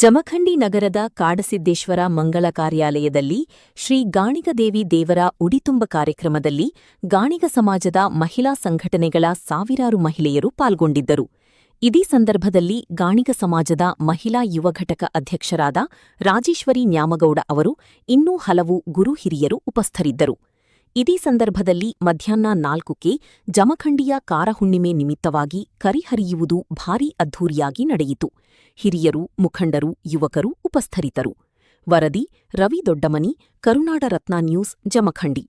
ಜಮಖಂಡಿ ನಗರದ ಕಾಡಸಿದ್ದೇಶ್ವರ ಮಂಗಳ ಕಾರ್ಯಾಲಯದಲ್ಲಿ ಶ್ರೀ ಗಾಣಿಗದೇವಿ ದೇವರ ಉಡಿತುಂಬ ಕಾರ್ಯಕ್ರಮದಲ್ಲಿ ಗಾಣಿಗ ಸಮಾಜದ ಮಹಿಳಾ ಸಂಘಟನೆಗಳ ಸಾವಿರಾರು ಮಹಿಳೆಯರು ಪಾಲ್ಗೊಂಡಿದ್ದರು. ಇದೇ ಸಂದರ್ಭದಲ್ಲಿ ಗಾಣಿಗ ಸಮಾಜದ ಮಹಿಳಾ ಯುವ ಘಟಕ ಅಧ್ಯಕ್ಷರಾದ ರಾಜೇಶ್ವರಿ ನ್ಯಾಮಗೌಡ ಅವರು ಇನ್ನೂ ಹಲವು ಗುರು ಹಿರಿಯರು ಉಪಸ್ಥರಿದ್ದರು. ಇದೇ ಸಂದರ್ಭದಲ್ಲಿ ಮಧ್ಯಾಹ್ನ 4ಕ್ಕೆ ಜಮಖಂಡಿಯ ಕಾರಹುಣ್ಣಿಮೆ ನಿಮಿತ್ತವಾಗಿ ಕರಿಹರಿಯುವುದು ಭಾರೀ ಅದ್ಧೂರಿಯಾಗಿ ನಡೆಯಿತು. ಹಿರಿಯರು, ಮುಖಂಡರು, ಯುವಕರು ಉಪಸ್ಥರಿತರು. ವರದಿ ರವಿ ದೊಡ್ಡಮನಿ, ಕರುನಾಡ ರತ್ನ ನ್ಯೂಸ್, ಜಮಖಂಡಿ.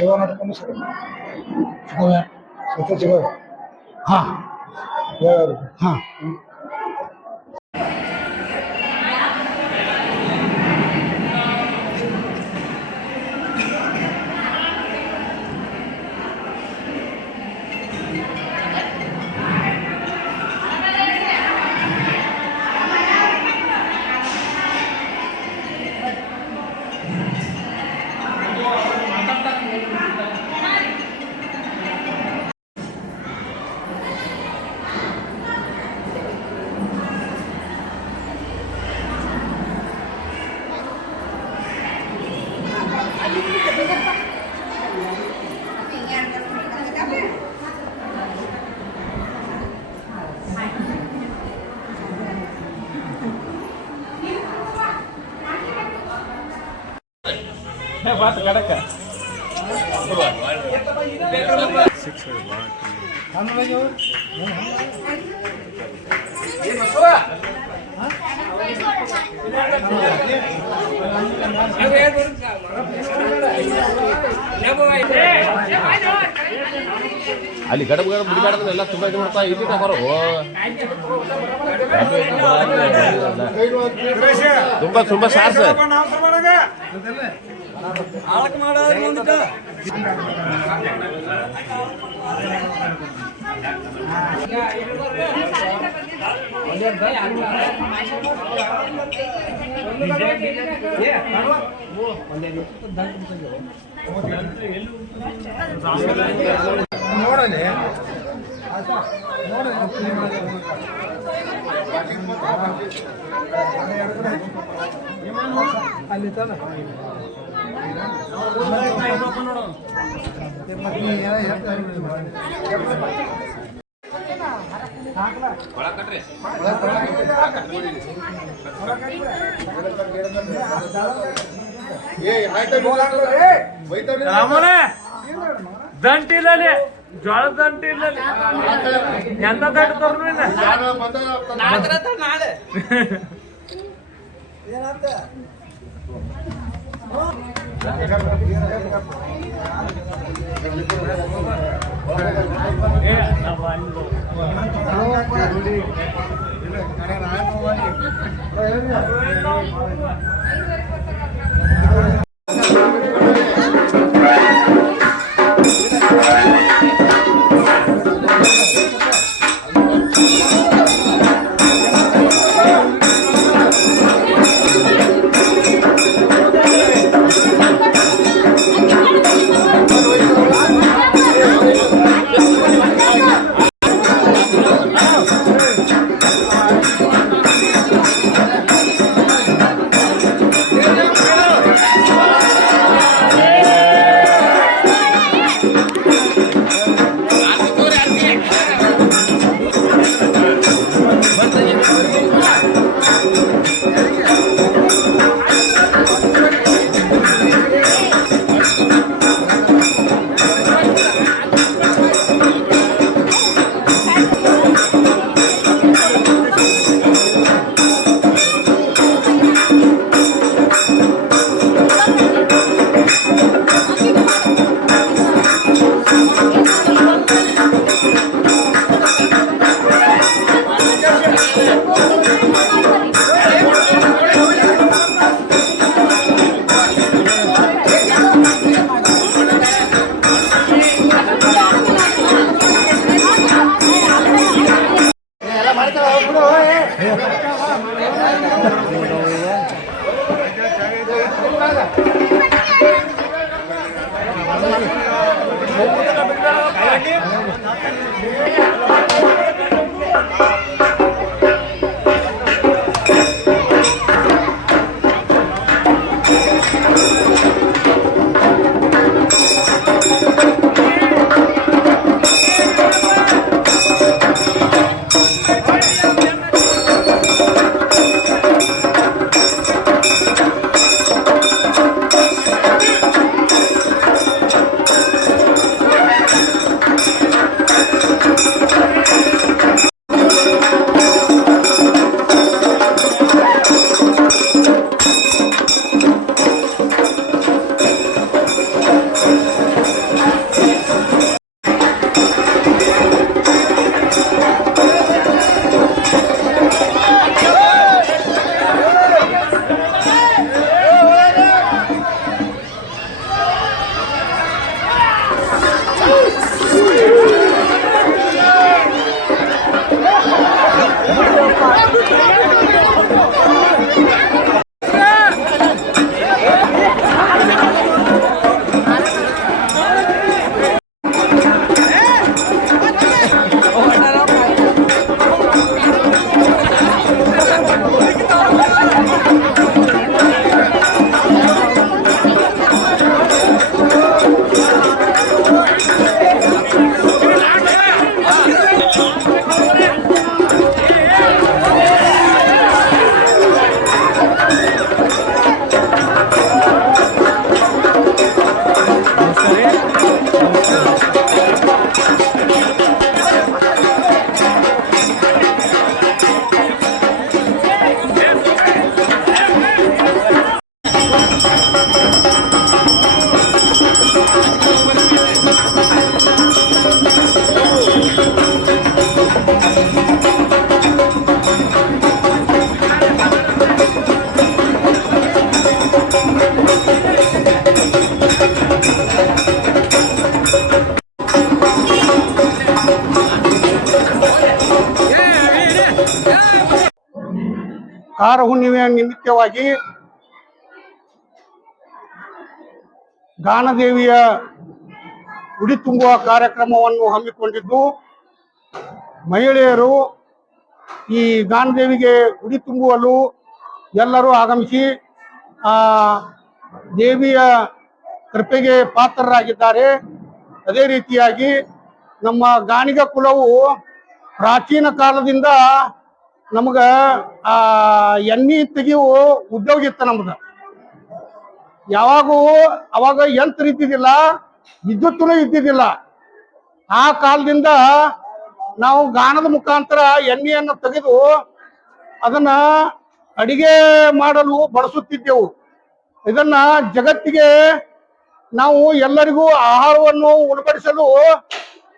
सेवा नटಕೊಂಡು स्वतः हां हां बात कड़क है ಅಲ್ಲಿ ಗಡಬ ಗಡಬ ಬಿಡಬಾರ್ದು ಎಲ್ಲ ತುಂಬ ಇದು ಮಾಡ್ತಾ ಇದ್ದಿಟ್ಟ ಬರೋ ತುಂಬ ತುಂಬ ಸಾರ್ಸ ನೋಡಲಿ ಅಲ್ಲಿ ತಾನ ದಂಟಿಲ್ಲ ಜೋಳದ ದಂಟಿ ಇಲ್ಲ ಎಂತ ದಂಟ ತೋರ್ನು ನಾಳೆ ಕಾರ ಹುಣ್ಣಿಮೆಯ ನಿಮಿತ್ತವಾಗಿ ಗಾನದೇವಿಯ ಉಡಿ ತುಂಬುವ ಕಾರ್ಯಕ್ರಮವನ್ನು ಹಮ್ಮಿಕೊಂಡಿದ್ದು, ಮಹಿಳೆಯರು ಈ ಗಾನದೇವಿಗೆ ಉಡಿ ತುಂಬುವಲು ಎಲ್ಲರೂ ಆಗಮಿಸಿ ಆ ದೇವಿಯ ಕೃಪೆಗೆ ಪಾತ್ರರಾಗಿದ್ದಾರೆ. ಅದೇ ರೀತಿಯಾಗಿ ನಮ್ಮ ಗಾಣಿಗ ಕುಲವು ಪ್ರಾಚೀನ ಕಾಲದಿಂದ ನಮಗ ಎಣ್ಣೆ ತೆಗೆಯುವ ಉದ್ಯೋಗ ಇತ್ತು. ನಮ್ದು ಅವಾಗ ಯಂತ್ರ ಇದ್ದಿದ್ದಿಲ್ಲ, ವಿದ್ಯುತ್ತೂ ಇದ್ದಿದ್ದಿಲ್ಲ. ಆ ಕಾಲದಿಂದ ನಾವು ಗಾಣದ ಮುಖಾಂತರ ಎಣ್ಣೆಯನ್ನು ತೆಗೆದು ಅದನ್ನ ಅಡಿಗೆ ಮಾಡಲು ಬಳಸುತ್ತಿದ್ದೆವು. ಇದನ್ನ ಜಗತ್ತಿಗೆ ನಾವು ಎಲ್ಲರಿಗೂ ಆಹಾರವನ್ನು ಉಣಬಡಿಸಲು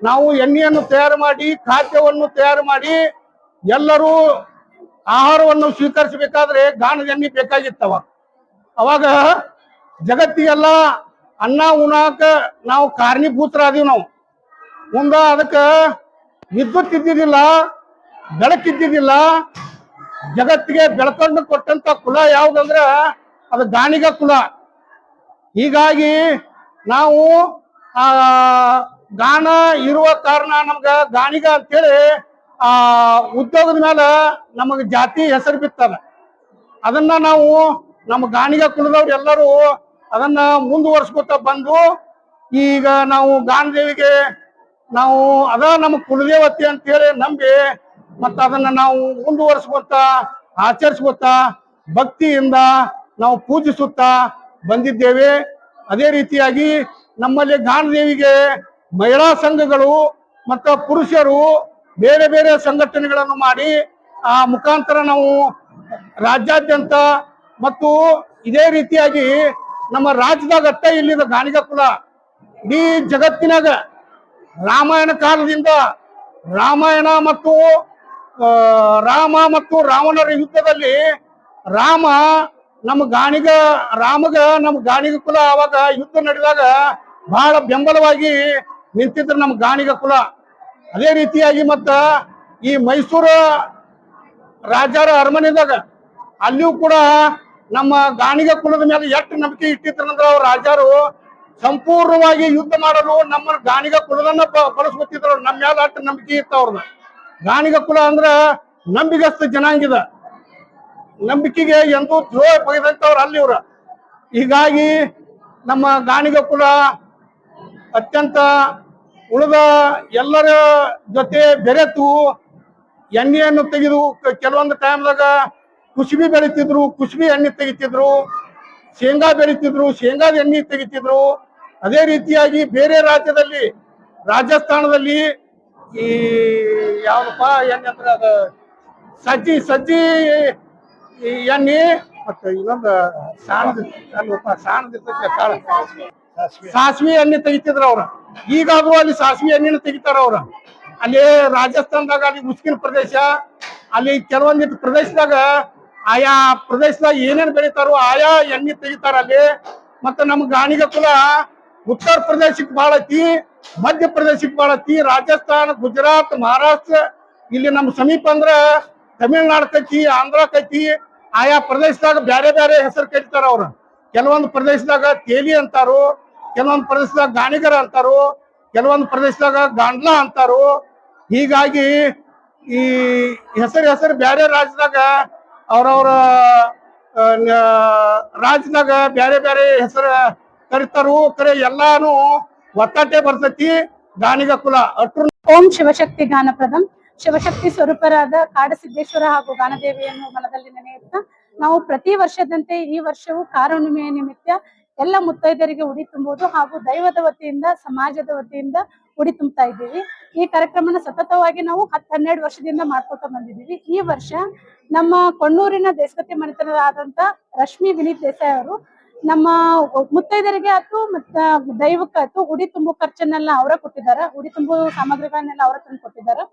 ನಾವು ಎಣ್ಣೆಯನ್ನು ತಯಾರು ಮಾಡಿ, ಖಾದ್ಯವನ್ನು ತಯಾರು ಮಾಡಿ ಎಲ್ಲರೂ ಆಹಾರವನ್ನು ಸ್ವೀಕರಿಸಬೇಕಾದ್ರೆ ಗಾಣದ ಎಣ್ಣೆ ಬೇಕಾಗಿತ್ತವ. ಅವಾಗ ಜಗತ್ತಿಗೆಲ್ಲ ಅನ್ನ ಉಣಾಕ ನಾವು ಕಾರಣೀಭೂತರಾದೀವಿ. ನಾವು ಮುಂದ ಅದಕ್ಕೆ ವಿದ್ಯುತ್ ಇದ್ದಿದ್ದಿಲ್ಲ, ಬೆಳಕಿದ್ದಿದ್ದಿಲ್ಲ. ಜಗತ್ತಿಗೆ ಬೆಳಕನ್ನು ಕೊಟ್ಟಂತ ಕುಲ ಯಾವುದಂದ್ರ ಅದು ಗಾಣಿಗ ಕುಲ. ಹೀಗಾಗಿ ನಾವು ಗಾಣ ಇರುವ ಕಾರಣ ನಮ್ಗ ಗಾಣಿಗ ಅಂತೇಳಿ ಉದ್ಯೋಗದ ಮೇಲೆ ನಮಗೆ ಜಾತಿ ಹೆಸರು ಬಿತ್ತದ. ಅದನ್ನ ನಾವು ನಮ್ಮ ಗಾಣಿಗ ಕುಲದವ್ರು ಎಲ್ಲರೂ ಅದನ್ನ ಮುಂದುವರ್ಸ್ಕೊತ ಬಂದು ಈಗ ನಾವು ಗಾನದೇವಿಗೆ ನಾವು ಅದ ನಮ್ಮ ಕುಲದೇವತೆ ಅಂತೇಳಿ ನಂಬಿ ಮತ್ತ ಅದನ್ನ ನಾವು ಮುಂದುವರ್ಸ್ಕೊತ ಆಚರಿಸ್ಕೊತ ಭಕ್ತಿಯಿಂದ ನಾವು ಪೂಜಿಸುತ್ತಾ ಬಂದಿದ್ದೇವೆ. ಅದೇ ರೀತಿಯಾಗಿ ನಮ್ಮಲ್ಲಿ ಗಾನದೇವಿಗೆ ಮಹಿಳಾ ಸಂಘಗಳು ಮತ್ತು ಪುರುಷರು ಬೇರೆ ಬೇರೆ ಸಂಘಟನೆಗಳನ್ನು ಮಾಡಿ ಆ ಮುಖಾಂತರ ನಾವು ರಾಜ್ಯಾದ್ಯಂತ ಮತ್ತು ಇದೇ ರೀತಿಯಾಗಿ ನಮ್ಮ ರಾಜ್ಯದಾಗ ಅಟ್ಟ ಇಲ್ಲಿದ ಗಾಣಿಗ ಕುಲ ಇಡೀ ಜಗತ್ತಿನಾಗ ರಾಮಾಯಣ ಕಾಲದಿಂದ ರಾಮಾಯಣ ಮತ್ತು ರಾಮ ಮತ್ತು ರಾವಣರ ಯುದ್ಧದಲ್ಲಿ ನಮ್ಮ ಗಾಣಿಗ ಕುಲ ಅವಾಗ ಯುದ್ಧ ನಡೆದಾಗ ಬಹಳ ಬೆಂಬಲವಾಗಿ ನಿಂತಿದ್ರು ನಮ್ಮ ಗಾಣಿಗ ಕುಲ. ಅದೇ ರೀತಿಯಾಗಿ ಮತ್ತ ಈ ಮೈಸೂರು ರಾಜರ ಅರಮನೆದಾಗ ಅಲ್ಲಿಯೂ ಕೂಡ ನಮ್ಮ ಗಾಣಿಗ ಕುಲದ ಮೇಲೆ ಎಷ್ಟು ನಂಬಿಕೆ ಇಟ್ಟಿದ್ರಂದ್ರೆ ಅವ್ರ ರಾಜರು ಸಂಪೂರ್ಣವಾಗಿ ಯುದ್ಧ ಮಾಡಲು ನಮ್ಮ ಗಾಣಿಗ ಕುಲದನ್ನ ಬಳಸ್ಕೊತಿದ್ರು. ನಮ್ಮ ಮೇಲೆ ಅಷ್ಟು ನಂಬಿಕೆ ಇತ್ತು ಅವ್ರದ. ಗಾಣಿಗ ಕುಲ ಅಂದ್ರ ನಂಬಿಗಸ್ತ ಜನಾಂಗಿದ, ನಂಬಿಕೆಗೆ ಎಂದೂ ದ್ರೋಹ ಬಗೆದಂತವ್ರು ಅಲ್ಲಿ ಇವ್ರ. ಹೀಗಾಗಿ ನಮ್ಮ ಗಾಣಿಗ ಕುಲ ಅತ್ಯಂತ ಉಳಿದ ಎಲ್ಲರ ಜೊತೆ ಬೆರೆತು ಎಣ್ಣೆಯನ್ನು ತೆಗೆದು ಕೆಲವೊಂದು ಟೈಮ್ದಾಗ ಕುಸುಬಿ ಬೆಳಿತಿದ್ರು, ಕುಸುಬಿ ಎಣ್ಣೆ ತೆಗಿತಿದ್ರು, ಶೇಂಗಾ ಬೆಳಿತಿದ್ರು, ಶೇಂಗಾದ ಎಣ್ಣೆ ತೆಗಿತಿದ್ರು. ಅದೇ ರೀತಿಯಾಗಿ ಬೇರೆ ರಾಜ್ಯದಲ್ಲಿ ರಾಜಸ್ಥಾನದಲ್ಲಿ ಈ ಯಾವ್ದಪ್ಪ ಎಣ್ಣೆ ಅಂದ್ರೆ ಅದ ಸಜ್ಜಿ ಎಣ್ಣೆ ಮತ್ತೆ ಇನ್ನೊಂದು ಸಾಸಿವೆ ಎಣ್ಣೆ ತೆಗಿತಿದ್ರು ಅವ್ರ. ಈಗಾದ್ರೂ ಅಲ್ಲಿ ಸಾಸಿವೆ ಎಣ್ಣೆನ ತೆಗಿತಾರ ಅವ್ರ. ಅಲ್ಲಿ ರಾಜಸ್ಥಾನದಾಗ ಅಲ್ಲಿ ಮುಸ್ಕಿನ ಪ್ರದೇಶ, ಅಲ್ಲಿ ಕೆಲವೊಂದಿಷ್ಟು ಪ್ರದೇಶದಾಗ ಆಯಾ ಪ್ರದೇಶದಾಗ ಏನೇನು ಬೆಳಿತಾರೋ ಆಯಾ ಎಣ್ಣೆ ತೆಗಿತಾರ ಅಲ್ಲಿ. ಮತ್ತೆ ನಮ್ಮ ಗಾಣಿಗ ಕುಲ ಉತ್ತರ ಪ್ರದೇಶಕ್ಕೆ ಭಾಳ ಐತಿ, ಮಧ್ಯ ಪ್ರದೇಶಕ್ಕೆ ಭಾಳ ಐತಿ, ರಾಜಸ್ಥಾನ, ಗುಜರಾತ್, ಮಹಾರಾಷ್ಟ್ರ, ಇಲ್ಲಿ ನಮ್ಮ ಸಮೀಪ ಅಂದ್ರ ತಮಿಳ್ನಾಡು ಕೈತಿ, ಆಂಧ್ರ ಕೈತಿ. ಆಯಾ ಪ್ರದೇಶದಾಗ ಬೇರೆ ಬೇರೆ ಹೆಸರು ಕರಿತಾರ ಅವ್ರು. ಕೆಲವೊಂದು ಪ್ರದೇಶದಾಗ ತೇಲಿ ಅಂತಾರು, ಕೆಲವೊಂದು ಪ್ರದೇಶದಾಗ ಗಾಣಿಗರ ಅಂತಾರು, ಕೆಲವೊಂದು ಪ್ರದೇಶದಾಗ ಗಾಂಡ್ಲಾ ಅಂತಾರು. ಹೀಗಾಗಿ ಈ ಹೆಸರು ಬೇರೆ ರಾಜ್ಯದಾಗ ಅವ್ರವ್ರ ರಾಜ್ಯದಾಗ ಬೇರೆ ಬೇರೆ ಹೆಸರು ಕರಿತಾರು. ಕರೆ ಎಲ್ಲಾನು ಒತ್ತಟ್ಟೆ ಬರ್ತೈತಿ ಗಾಣಿಗ ಕುಲ ಅಟ್ರು. ಓಂ ಶಿವಶಕ್ತಿ ಗಾನಪ್ರದಂ. ಶಿವಶಕ್ತಿ ಸ್ವರೂಪರಾದ ಕಾಡಸಿದ್ದೇಶ್ವರ ಹಾಗೂ ಗಾನದೇವಿಯನ್ನು ಮನದಲ್ಲಿ ನೆನೆಯುತ್ತಾ ನಾವು ಪ್ರತಿ ವರ್ಷದಂತೆ ಈ ವರ್ಷವೂ ಕಾರುಣ್ಣಿಮೆಯ ನಿಮಿತ್ತ ಎಲ್ಲ ಮುತ್ತೈದರಿಗೆ ಉಡಿ ತುಂಬುವುದು ಹಾಗೂ ದೈವದ ವತಿಯಿಂದ ಸಮಾಜದ ವತಿಯಿಂದ ಉಡಿ ತುಂಬುತ್ತಾ ಇದ್ದೀವಿ. ಈ ಕಾರ್ಯಕ್ರಮನ ಸತತವಾಗಿ ನಾವು 10-12 ವರ್ಷದಿಂದ ಮಾಡ್ಕೊತಾ ಬಂದಿದ್ದೀವಿ. ಈ ವರ್ಷ ನಮ್ಮ ಕೊಣ್ಣೂರಿನ ದೇಶಗತಿ ಮನೆತನದಾದಂತ ರಶ್ಮಿ ವಿನೀತ್ ದೇಸಾಯಿ ಅವರು ನಮ್ಮ ಮುತ್ತೈದರಿಗೆ ಆಯ್ತು ಮತ್ತ ದೈವಕ್ಕೆ ಆಯ್ತು ಉಡಿ ತುಂಬು ಖರ್ಚನ್ನೆಲ್ಲ ಅವರ ಕೊಟ್ಟಿದ್ದಾರೆ. ಉಡಿ ತುಂಬು ಸಾಮಗ್ರಿಗಳನ್ನೆಲ್ಲ ಅವರ ತಂದು ಕೊಟ್ಟಿದ್ದಾರೆ.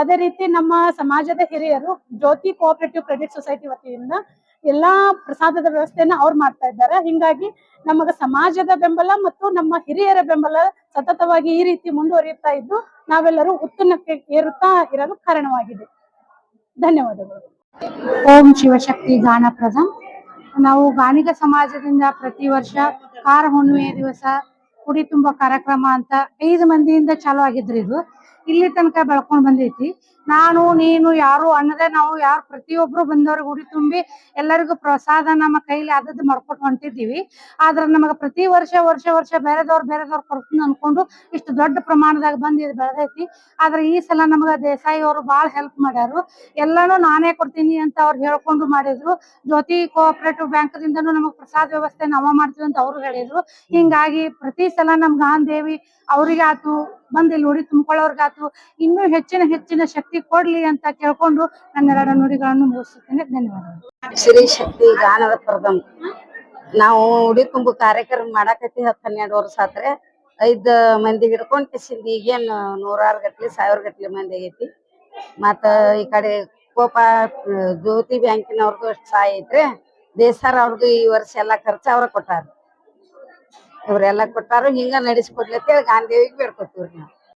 ಅದೇ ರೀತಿ ನಮ್ಮ ಸಮಾಜದ ಹಿರಿಯರು ಜ್ಯೋತಿ ಕೋಆಪರೇಟಿವ್ ಕ್ರೆಡಿಟ್ ಸೊಸೈಟಿ ವತಿಯಿಂದ ಎಲ್ಲಾ ಪ್ರಸಾದದ ವ್ಯವಸ್ಥೆಯನ್ನ ಅವ್ರು ಮಾಡ್ತಾ ಇದ್ದಾರೆ. ಹಿಂಗಾಗಿ ನಮಗ ಸಮಾಜದ ಬೆಂಬಲ ಮತ್ತು ನಮ್ಮ ಹಿರಿಯರ ಬೆಂಬಲ ಸತತವಾಗಿ ಈ ರೀತಿ ಮುಂದುವರಿಯುತ್ತಾ ಇದ್ದು ನಾವೆಲ್ಲರೂ ಉತ್ತುಂಗಕ್ಕೆ ಏರುತ್ತಾ ಇರಲು ಕಾರಣವಾಗಿದೆ. ಧನ್ಯವಾದಗಳು. ಓಂ ಶಿವಶಕ್ತಿ ಗಾನಪ್ರದ. ನಾವು ಗಾಣಿಗ ಸಮಾಜದಿಂದ ಪ್ರತಿ ವರ್ಷ ಕಾರ ಹುಣ್ಣಿಮೆಯ ದಿವಸ ಕುಡಿ ತುಂಬೋ ಕಾರ್ಯಕ್ರಮ ಅಂತ 5 ಮಂದಿಯಿಂದ ಚಾಲು ಆಗಿದ್ರಿ. ಇದು ಇಲ್ಲಿ ತನಕ ಬೆಳ್ಕೊಂಡ್ ಬಂದೈತಿ. ನಾನು ನೀನು ಯಾರು ಅನ್ನದೇ ನಾವು ಯಾರು ಪ್ರತಿಯೊಬ್ರು ಬಂದವ್ರಿಗೆ ಉಡಿ ತುಂಬಿ ಎಲ್ಲರಿಗೂ ಪ್ರಸಾದ ನಮ್ಮ ಕೈಲಿ ಆದದ್ದು ಮಾಡ್ಕೊಟ್ಟು ಹೊಂಟಿದ್ದೀವಿ. ಆದ್ರೆ ನಮಗ ಪ್ರತಿ ವರ್ಷ ಬೇರೆದವ್ರು ಕೊಡ್ತೀನಿ ಅನ್ಕೊಂಡು ಇಷ್ಟು ದೊಡ್ಡ ಪ್ರಮಾಣದಾಗ ಬಂದ್ ಇದು ಬೆಳೆದೈತಿ. ಆದ್ರೆ ಈ ಸಲ ನಮಗ ದೇಸಾಯಿ ಅವರು ಬಾಳ್ ಹೆಲ್ಪ್ ಮಾಡ್ಯಾರು. ಎಲ್ಲಾನು ನಾನೇ ಕೊಡ್ತೀನಿ ಅಂತ ಅವ್ರು ಹೇಳ್ಕೊಂಡು ಮಾಡಿದ್ರು. ಜ್ಯೋತಿ ಕೋಆಪರೇಟಿವ್ ಬ್ಯಾಂಕ್ ದಿಂದನೂ ನಮಗ್ ಪ್ರಸಾದ ವ್ಯವಸ್ಥೆ ನಾವ ಮಾಡ್ತೀವಿ ಅಂತ ಅವ್ರು ಹೇಳಿದ್ರು. ಹಿಂಗಾಗಿ ಪ್ರತಿ ಸಲ ನಮ್ ಗಾನ್ ದೇವಿ ಅವ್ರಿಗಾತು ಬಂದ್ ಇಲ್ಲಿ ಉಡಿ ತುಂಬ್ಕೊಳ್ಳೋರ್ಗಾತು ಇನ್ನೂ ಹೆಚ್ಚಿನ ಶಕ್ತಿ ಕೊಡ್ಲಿ ಅಂತ ಕೇಳ್ಕೊಂಡು ನನ್ನೆರಡು ನುಡಿಗಳನ್ನು ಮುಗಿಸುತ್ತೇನೆ. ಧನ್ಯವಾದಗಳು. ಶ್ರೀ ಶಕ್ತಿ ಗಾನದ ಪ್ರಥಮ ನಾವು ಉಡಿ ತುಂಬು ಕಾರ್ಯಕ್ರಮ ಮಾಡಾಕತ್ತಿ 10-12 ವರ್ಷ ಆತ್ರೆ. 5 ಮಂದಿ ಹಿಡ್ಕೊಂಡ್ ಕಿಸಿಂದ ಈಗೇನ್ 100 ಗಟ್ಲಿ 1000 ಗಟ್ಲಿ ಮಂದಿ ಆಗೈತಿ. ಮತ್ತ ಈ ಕಡೆ ಕೋಪ ಜ್ಯೋತಿ ಬ್ಯಾಂಕಿನವ್ರದ್ದು ಅಷ್ಟು ಸಹಾಯ ಐತ್ರಿ. ದೇಸಾರ ಅವ್ರದ್ದು ಈ ವರ್ಷ ಎಲ್ಲಾ ಖರ್ಚು ಅವ್ರ ಕೊಟ್ಟಾರ. ಇವ್ರೆಲ್ಲಾ ಕೊಟ್ಟಾರು. ಹಿಂಗ ನಡೆಸ್ಕೊಡ್ಲಿ ಅಂತೇಳಿ ಗಾಂಧಿದೇವಿಗೆ ಬೇಡ್ಕೊತೀವ್ರಿ ನಾವು.